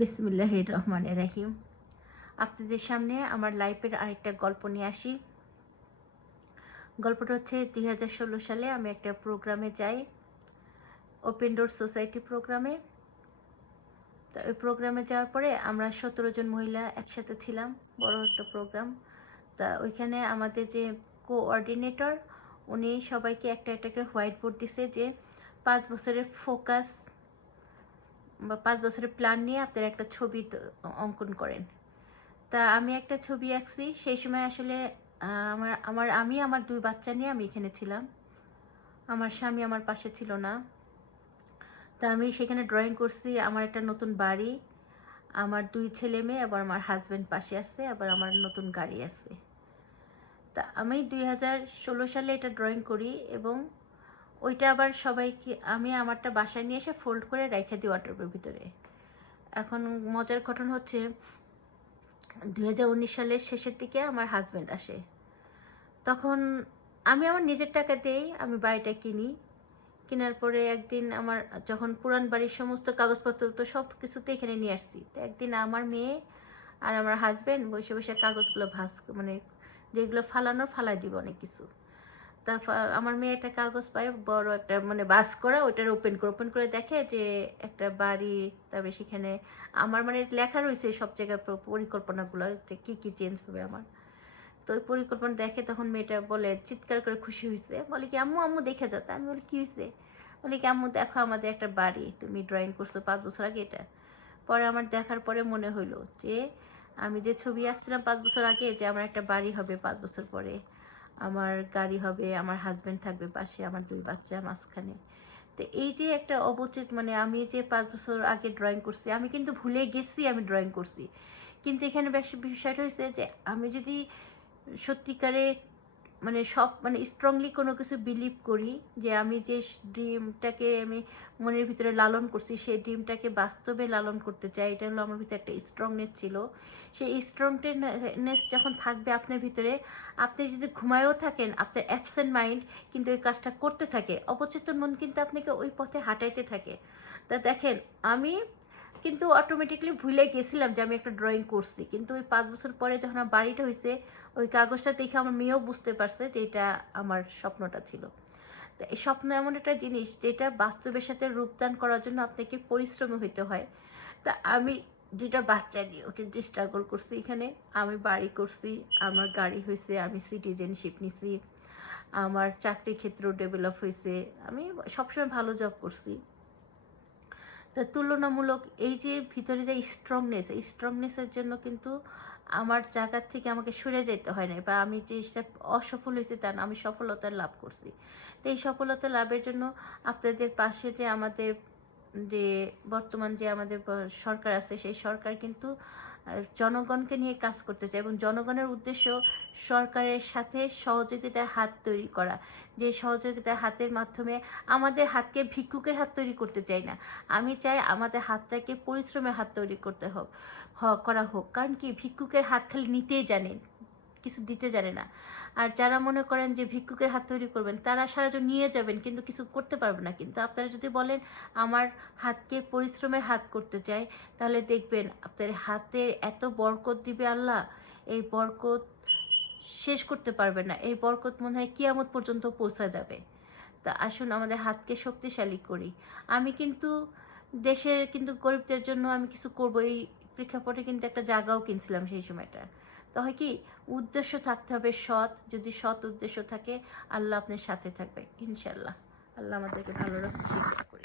বিসমিল্লাহির রহমানির রহিম। আপনাদের সামনে আমার লাইফের আরেকটা গল্প নিয়ে আসি। গল্পটা হচ্ছে 2016 সালে আমি একটা প্রোগ্রামে যাই, ওপেন ডোর সোসাইটি প্রোগ্রামে। তো ওই প্রোগ্রামে যাওয়ার পরে আমরা 17 জন মহিলা একসাথে ছিলাম, বড় একটা প্রোগ্রাম। তা ওইখানে আমাদের যে কোঅর্ডিনেটর, উনি সবাইকে একটা একটা করে হোয়াইট বোর্ড দিছে যে 5 বছরের ফোকাস বা 5 বছরের প্ল্যান নিয়ে আপনারা একটা ছবি অঙ্কন করেন। তা আমি একটা ছবি আঁকছি। সেই সময় আসলে আমি আমার 2 বাচ্চা নিয়ে আমি এখানে ছিলাম, আমার স্বামী আমার পাশে ছিল না। তা আমি সেখানে ড্রয়িং করছি আমার একটা নতুন বাড়ি, আমার 2 ছেলে মেয়ে, আবার আমার হাজব্যান্ড পাশে আছে, আবার আমার নতুন গাড়ি আছে। তা আমি 2016 সালে এটা ড্রয়িং করি এবং ওইটা আবার সবাইকে আমি আমারটা বাসায় নিয়ে এসে ফোল্ড করে রেখে দিই ওয়ার্ডরোবের ভিতরে। এখন মজার ঘটনা হচ্ছে 2019 সালের শেষের দিকে আমার হাজব্যান্ড আসে। তখন আমি আমার নিজের টাকা দিয়েই আমি বাড়িটা কিনি। কেনার পরে একদিন আমার যখন পুরান বাড়ির সমস্ত কাগজপত্র তো সব কিছুতে এখানে নিয়ে আসছি, তো একদিন আমার মেয়ে আর আমার হাজব্যান্ড বসে বসে কাগজগুলো মানে যেগুলো ফালাই দিব অনেক কিছু। তা আমার মেয়ে একটা কাগজ পায়, বড় একটা মানে বাস করা, ওইটার ওপেন করে দেখে যে একটা বাড়ি, তারপরে সেখানে আমার মানে লেখা রয়েছে সব জায়গায় পরিকল্পনাগুলো যে কী কী চেঞ্জ হবে আমার। তো ওই পরিকল্পনা দেখে তখন মেয়েটা বলে, চিৎকার করে খুশি হয়েছে, বলে কি আম্মু আম্মু দেখে যাও। আমি বলি কী হয়েছে? বলে কি আম্মু দেখো আমাদের একটা বাড়ি, তুমি ড্রয়িং করছো 5 বছর আগে এটা। পরে আমার দেখার পরে মনে হইলো যে আমি যে ছবি আঁকছিলাম 5 বছর আগে, যে আমার একটা বাড়ি হবে 5 বছর পরে, আমার গাড়ি হবে, আমার হাজব্যান্ড থাকবে পাশে, আমার 2 বাচ্চা মাঝখানে। তো এই যে একটা অবচিত মানে আমি যে 5 বছর আগে ড্রয়িং করছি, আমি কিন্তু ভুলে গেছি আমি ড্রয়িং করছি। কিন্তু এখানে বেশ বিষয়টা হয়েছে যে আমি যদি সত্যিকারে মানে সব মানে স্ট্রংলি কোনো কিছু বিলিভ করি, যে আমি যে ড্রিমটাকে আমি মনের ভিতরে লালন করছি, সেই ড্রিমটাকে বাস্তবে লালন করতে চাই, এটা হলো আমার ভিতরে একটা স্ট্রংনেস ছিল। সেই স্ট্রংনেস যখন থাকবে আপনার ভিতরে, আপনি যদি ঘুমায়ও থাকেন, আপনার অ্যাবসেন্ট মাইন্ড কিন্তু ওই কাজটা করতে থাকে, অবচেতন মন কিন্তু আপনাকে ওই পথে হাঁটাইতে থাকে। তা দেখেন, আমি কিন্তু অটোমেটিকলি ভুলে গেছিলাম যে আমি একটা ড্রয়িং করছি, কিন্তু ওই 5 বছর পরে যখন আমার বাড়িটা হয়েছে, ওই কাগজটা দেখে আমার মেয়েও বুঝতে পারছে যে এটা আমার স্বপ্নটা ছিল। তো এই স্বপ্ন এমন একটা জিনিস যেটা বাস্তবের সাথে রূপদান করার জন্য আপনাকে পরিশ্রমী হইতে হয়। তা আমি 2টা বাচ্চা নিয়েও কিন্তু স্ট্রাগল করছি এখানে। আমি বাড়ি করছি, আমার গাড়ি হয়েছে, আমি সিটিজেনশিপ নিছি, আমার চাকরির ক্ষেত্রেও ডেভেলপ হয়েছে, আমি সবসময় ভালো জব করছি। তা তুলনামূলক এই যে ভিতরে যে স্ট্রংনেস, এই স্ট্রংনেসের জন্য কিন্তু আমার জায়গার থেকে আমাকে সরে যেতে হয় না, বা আমি যে অসফল হয়েছি তা না, আমি সফলতা লাভ করছি। তো এই সফলতা লাভের জন্য আপনাদের পাশে যে আমাদের যে বর্তমান যে আমাদের সরকার আছে, সেই সরকার কিন্তু জনগণকে নিয়ে কাজ করতে চায় এবং জনগণের উদ্দেশ্য সরকারের সাথে সহযোগিতার হাত তৈরি করা। যে সহযোগিতার হাতের মাধ্যমে আমাদের হাতকে ভিক্ষুকের হাত তৈরি করতে চাই না, আমি চাই আমাদের হাতটাকে পরিশ্রমের হাত তৈরি করতে করা হোক। কারণ কি, ভিক্ষুকের হাত খালি নিতেই জানে, কিছু দিতে জানে না। আর যারা মনে করেন যে ভিক্ষুকের হাত তৈরি করবেন, তারা সারাজন নিয়ে যাবেন কিন্তু কিছু করতে পারবে না। কিন্তু আপনারা যদি বলেন আমার হাতকে পরিশ্রমের হাত করতে চাই, তাহলে দেখবেন আপনার হাতে এত বরকত দিবে আল্লাহ, এই বরকত শেষ করতে পারবে না। এই বরকত মনে হয় কিয়ামত পর্যন্ত পৌঁছা যাবে। তা আসুন আমাদের হাতকে শক্তিশালী করি। আমি কিন্তু দেশের কিন্তু গরিবদের জন্য আমি কিছু করবো, এই প্রেক্ষাপটে কিন্তু একটা জায়গাও কিনছিলাম সেই সময়টা। তো হয় কি, উদ্দেশ্য থাকতে হবে সৎ, যদি সৎ উদ্দেশ্য থাকে আল্লাহ আপনার সাথে থাকবে ইনশাল্লাহ। আল্লাহ আমাদেরকে ভালো রাখতে শিক্ষা করুন।